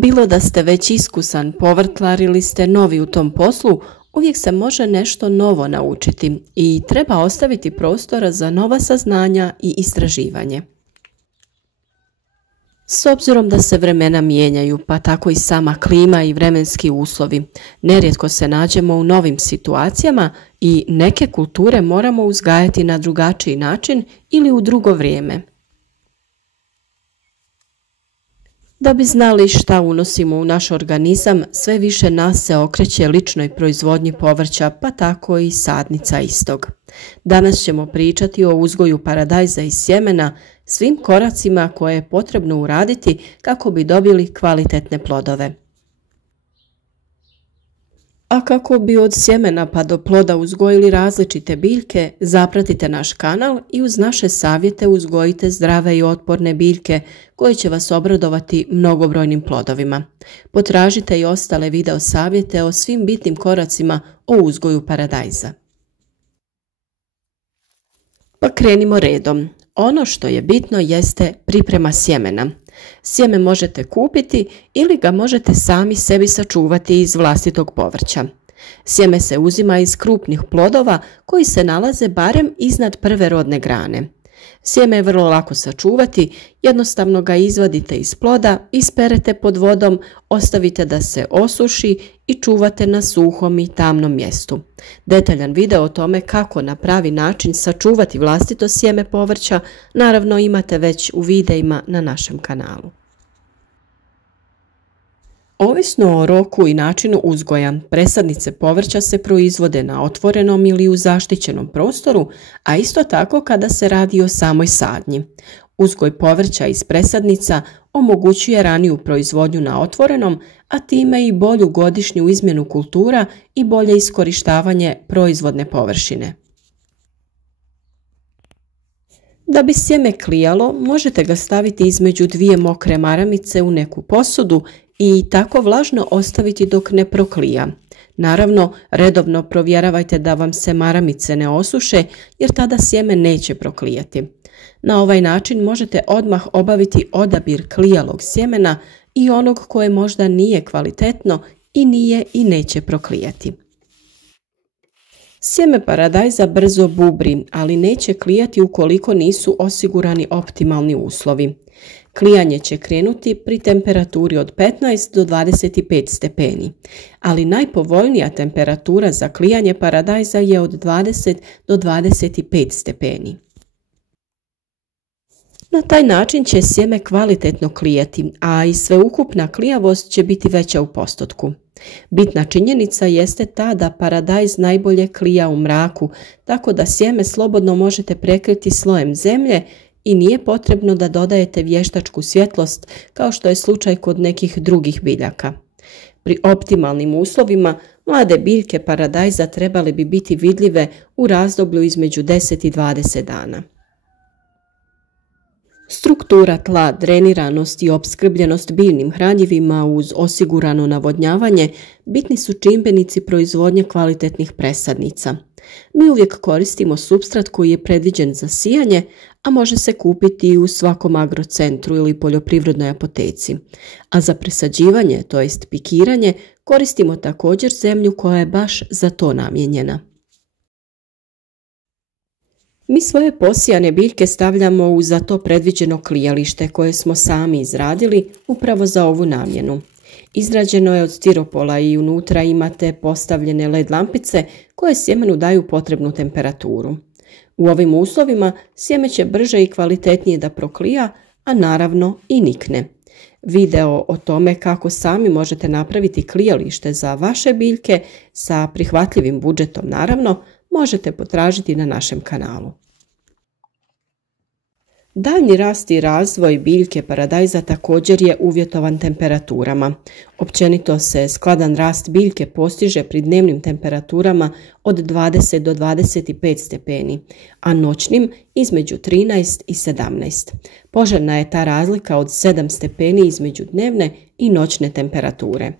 Bilo da ste već iskusan povrtlar ili ste novi u tom poslu, uvijek se može nešto novo naučiti i treba ostaviti prostora za nova saznanja i istraživanje. S obzirom da se vremena mijenjaju, pa tako i sama klima i vremenski uslovi, nerijetko se nađemo u novim situacijama i neke kulture moramo uzgajati na drugačiji način ili u drugo vrijeme. Da bi znali šta unosimo u naš organizam, sve više nas se okreće ličnoj proizvodnji povrća, pa tako i sadnica istog. Danas ćemo pričati o uzgoju paradajza iz sjemena, svim koracima koje je potrebno uraditi kako bi dobili kvalitetne plodove. A kako bi od sjemena pa do ploda uzgojili različite biljke, zapratite naš kanal i uz naše savjete uzgojite zdrave i otporne biljke koje će vas obradovati mnogobrojnim plodovima. Potražite i ostale video savjete o svim bitnim koracima o uzgoju paradajza. Pa krenimo redom. Ono što je bitno jeste priprema sjemena. Sjeme možete kupiti ili ga možete sami sebi sačuvati iz vlastitog povrća. Sjeme se uzima iz krupnih plodova koji se nalaze barem iznad prve rodne grane. Sjeme je vrlo lako sačuvati, jednostavno ga izvadite iz ploda, isperete pod vodom, ostavite da se osuši i čuvate na suhom i tamnom mjestu. Detaljan video o tome kako na pravi način sačuvati vlastito sjeme povrća naravno imate već u videima na našem kanalu. Ovisno o roku i načinu uzgoja, presadnice povrća se proizvode na otvorenom ili u zaštićenom prostoru, a isto tako kada se radi o samoj sadnji. Uzgoj povrća iz presadnica omogućuje raniju proizvodnju na otvorenom, a time i bolju godišnju izmjenu kultura i bolje iskorištavanje proizvodne površine. Da bi sjeme klijalo, možete ga staviti između dvije mokre maramice u neku posudu i tako vlažno ostaviti dok ne proklija. Naravno, redovno provjeravajte da vam se maramice ne osuše jer tada sjeme neće proklijati. Na ovaj način možete odmah obaviti odabir klijalog sjemena i onog koje možda nije kvalitetno i nije i neće proklijati. Sjeme paradajza brzo bubri, ali neće klijati ukoliko nisu osigurani optimalni uslovi. Klijanje će krenuti pri temperaturi od 15 do 25 stepeni, ali najpovoljnija temperatura za klijanje paradajza je od 20 do 25 stepeni. Na taj način će sjeme kvalitetno klijati, a i sveukupna klijavost će biti veća u postotku. Bitna činjenica jeste ta da paradajz najbolje klija u mraku, tako da sjeme slobodno možete prekriti slojem zemlje i nije potrebno da dodajete vještačku svjetlost kao što je slučaj kod nekih drugih biljaka. Pri optimalnim uslovima mlade biljke paradajza trebale bi biti vidljive u razdoblju između 10 i 20 dana. Struktura tla, dreniranost i opskrbljenost biljnim hranjivima uz osigurano navodnjavanje bitni su čimbenici proizvodnje kvalitetnih presadnica. Mi uvijek koristimo supstrat koji je predviđen za sijanje, a može se kupiti i u svakom agrocentru ili poljoprivrednoj apoteci. A za presađivanje, to jest pikiranje, koristimo također zemlju koja je baš za to namijenjena. Mi svoje posijane biljke stavljamo u za to predviđeno klijalište koje smo sami izradili upravo za ovu namjenu. Izrađeno je od stiropola i unutra imate postavljene LED lampice koje sjemenu daju potrebnu temperaturu. U ovim uslovima sjeme će brže i kvalitetnije da proklija, a naravno i nikne. Video o tome kako sami možete napraviti klijalište za vaše biljke sa prihvatljivim budžetom naravno možete potražiti na našem kanalu. Daljnji rast i razvoj biljke paradajza također je uvjetovan temperaturama. Općenito se skladan rast biljke postiže pri dnevnim temperaturama od 20 do 25 stepeni, a noćnim između 13 i 17. Poželjna je ta razlika od 7 stepeni između dnevne i noćne temperature.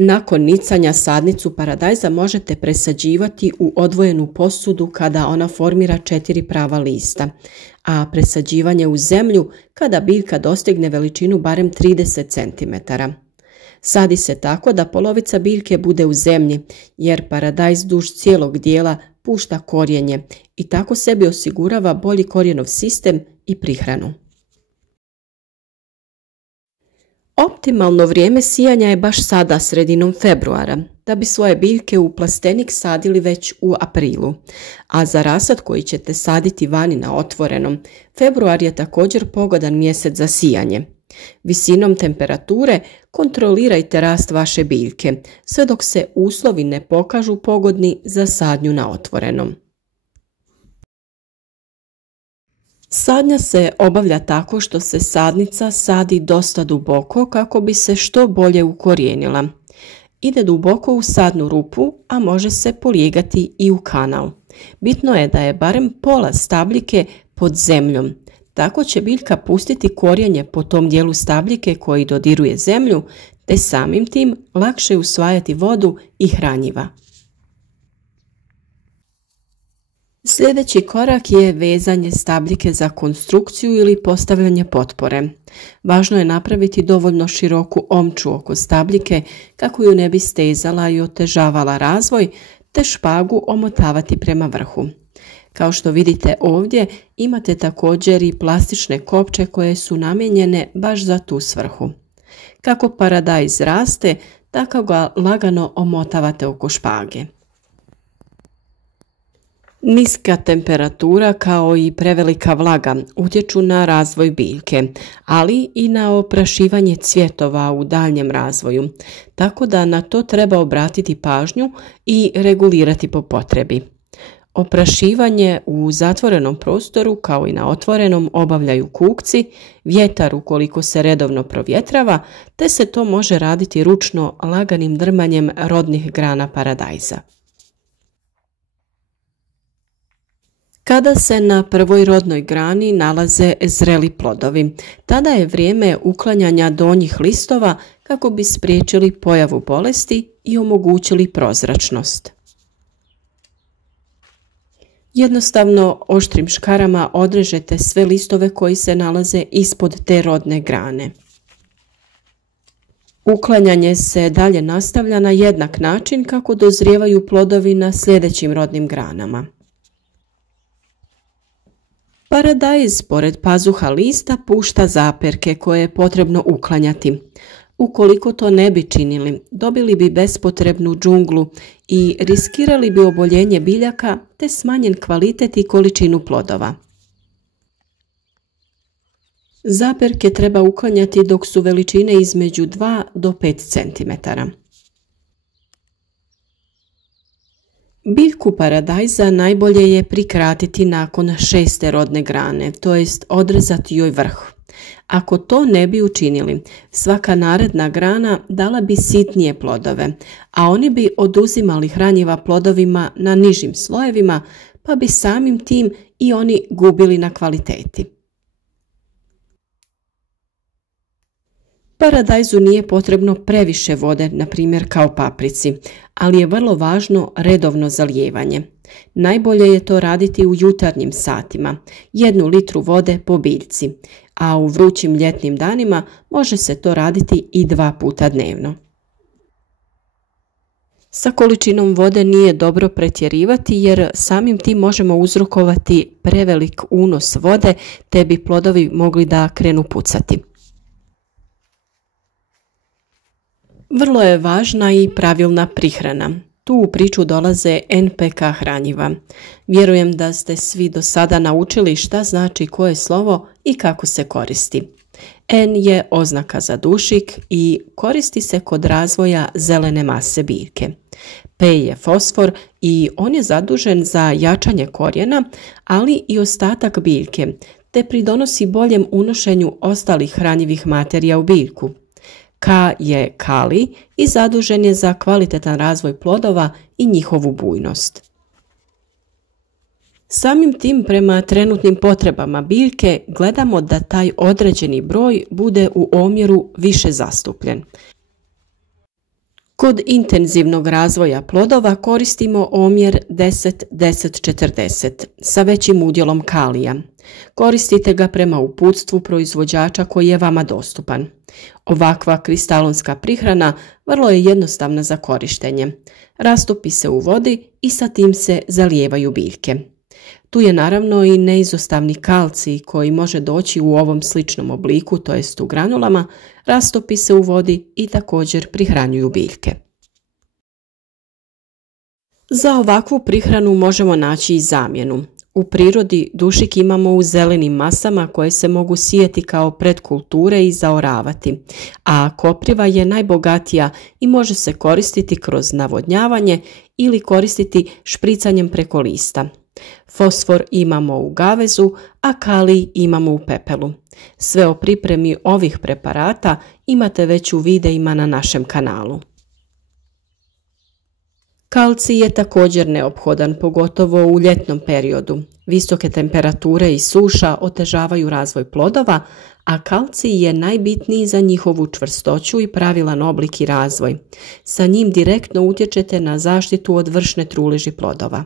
Nakon nicanja sadnicu paradajza možete presađivati u odvojenu posudu kada ona formira 4 prava lista, a presađivanje u zemlju kada biljka dostigne veličinu barem 30 cm. Sadi se tako da polovica biljke bude u zemlji, jer paradajz duž cijelog dijela pušta korijenje i tako sebi osigurava bolji korijenov sistem i prihranu. Optimalno vrijeme sijanja je baš sada, sredinom februara, da bi svoje biljke u plastenik sadili već u aprilu. A za rasad koji ćete saditi vani na otvorenom, februar je također pogodan mjesec za sijanje. Visinom temperature kontrolirajte rast vaše biljke, sve dok se uslovi ne pokažu pogodni za sadnju na otvorenom. Sadnja se obavlja tako što se sadnica sadi dosta duboko kako bi se što bolje ukorijenila. Ide duboko u sadnu rupu, a može se polijegati i u kanal. Bitno je da je barem pola stabljike pod zemljom. Tako će biljka pustiti korijenje po tom dijelu stabljike koji dodiruje zemlju, te samim tim lakše usvajati vodu i hranjiva. Sljedeći korak je vezanje stabljike za konstrukciju ili postavljanje potpore. Važno je napraviti dovoljno široku omču oko stabljike kako ju ne bi stezala i otežavala razvoj, te špagu omotavati prema vrhu. Kao što vidite ovdje, imate također i plastične kopče koje su namijenjene baš za tu svrhu. Kako paradajz raste, tako ga lagano omotavate oko špage. Niska temperatura kao i prevelika vlaga utječu na razvoj biljke, ali i na oprašivanje cvjetova u daljnjem razvoju, tako da na to treba obratiti pažnju i regulirati po potrebi. Oprašivanje u zatvorenom prostoru kao i na otvorenom obavljaju kukci, vjetar ukoliko se redovno provjetrava, te se to može raditi ručno laganim drmanjem rodnih grana paradajza. Kada se na prvoj rodnoj grani nalaze zreli plodovi, tada je vrijeme uklanjanja donjih listova kako bi spriječili pojavu bolesti i omogućili prozračnost. Jednostavno oštrim škarama odrežete sve listove koji se nalaze ispod te rodne grane. Uklanjanje se dalje nastavlja na jednak način kako dozrijevaju plodovi na sljedećim rodnim granama. Paradajz pored pazuha lista pušta zaperke koje je potrebno uklanjati. Ukoliko to ne bi činili, dobili bi bespotrebnu džunglu i riskirali bi oboljenje biljaka te smanjen kvalitet i količinu plodova. Zaperke treba uklanjati dok su veličine između 2 do 5 cm. Biljku paradajza najbolje je prikratiti nakon 6. rodne grane, to jest odrezati joj vrh. Ako to ne bi učinili, svaka naredna grana dala bi sitnije plodove, a oni bi oduzimali hranjiva plodovima na nižim slojevima, pa bi samim tim i oni gubili na kvaliteti. Paradajzu nije potrebno previše vode, na primjer kao paprici, ali je vrlo važno redovno zalijevanje. Najbolje je to raditi u jutarnjim satima, 1 litru vode po biljci, a u vrućim ljetnim danima može se to raditi i 2 puta dnevno. Sa količinom vode nije dobro pretjerivati jer samim tim možemo uzrokovati prevelik unos vode te bi plodovi mogli da krenu pucati. Vrlo je važna i pravilna prihrana. Tu u priču dolaze NPK hranjiva. Vjerujem da ste svi do sada naučili šta znači koje slovo i kako se koristi. N je oznaka za dušik i koristi se kod razvoja zelene mase biljke. P je fosfor i on je zadužen za jačanje korijena, ali i ostatak biljke, te pridonosi boljem unošenju ostalih hranjivih materija u biljku. K je kalij i zadužen je za kvalitetan razvoj plodova i njihovu bujnost. Samim tim prema trenutnim potrebama biljke gledamo da taj određeni broj bude u omjeru više zastupljen. Kod intenzivnog razvoja plodova koristimo omjer 10-10-40 sa većim udjelom kalija. Koristite ga prema uputstvu proizvođača koji je vama dostupan. Ovakva kristalonska prihrana vrlo je jednostavna za korištenje. Rastopi se u vodi i sa tim se zalijevaju biljke. Tu je naravno i neizostavni kalcij koji može doći u ovom sličnom obliku, to jest u granulama, rastopi se u vodi i također prihranjuju biljke. Za ovakvu prihranu možemo naći i zamjenu. U prirodi dušik imamo u zelenim masama koje se mogu sijeti kao predkulture i zaoravati, a kopriva je najbogatija i može se koristiti kroz navodnjavanje ili koristiti špricanjem preko lista. Fosfor imamo u gavezu, a kalij imamo u pepelu. Sve o pripremi ovih preparata imate već u videima na našem kanalu. Kalcij je također neophodan, pogotovo u ljetnom periodu. Visoke temperature i suša otežavaju razvoj plodova, a kalcij je najbitniji za njihovu čvrstoću i pravilan oblik i razvoj. Sa njim direktno utječete na zaštitu od vršne truleži plodova.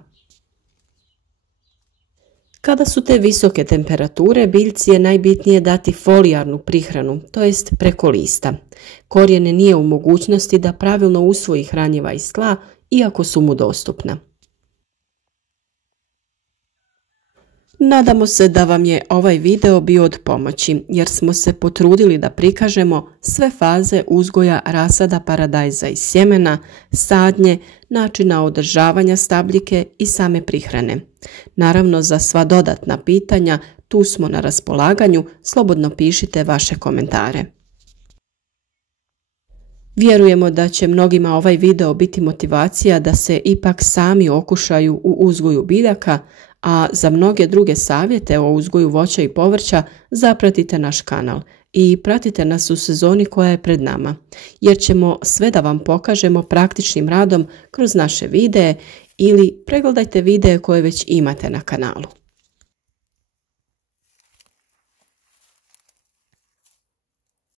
Kada su te visoke temperature, biljci je najbitnije dati folijarnu prihranu, to jest preko lista. Korijen nije u mogućnosti da pravilno usvoji hranjiva iz tla, iako su mu dostupna. Nadamo se da vam je ovaj video bio od pomoći, jer smo se potrudili da prikažemo sve faze uzgoja rasada paradajza iz sjemena, sadnje, načina održavanja stabljike i same prihrane. Naravno, za sva dodatna pitanja tu smo na raspolaganju, slobodno pišite vaše komentare. Vjerujemo da će mnogima ovaj video biti motivacija da se ipak sami okušaju u uzgoju biljaka, a za mnoge druge savjete o uzgoju voća i povrća zapratite naš kanal i pratite nas u sezoni koja je pred nama, jer ćemo sve da vam pokažemo praktičnim radom kroz naše videe ili pregledajte videe koje već imate na kanalu.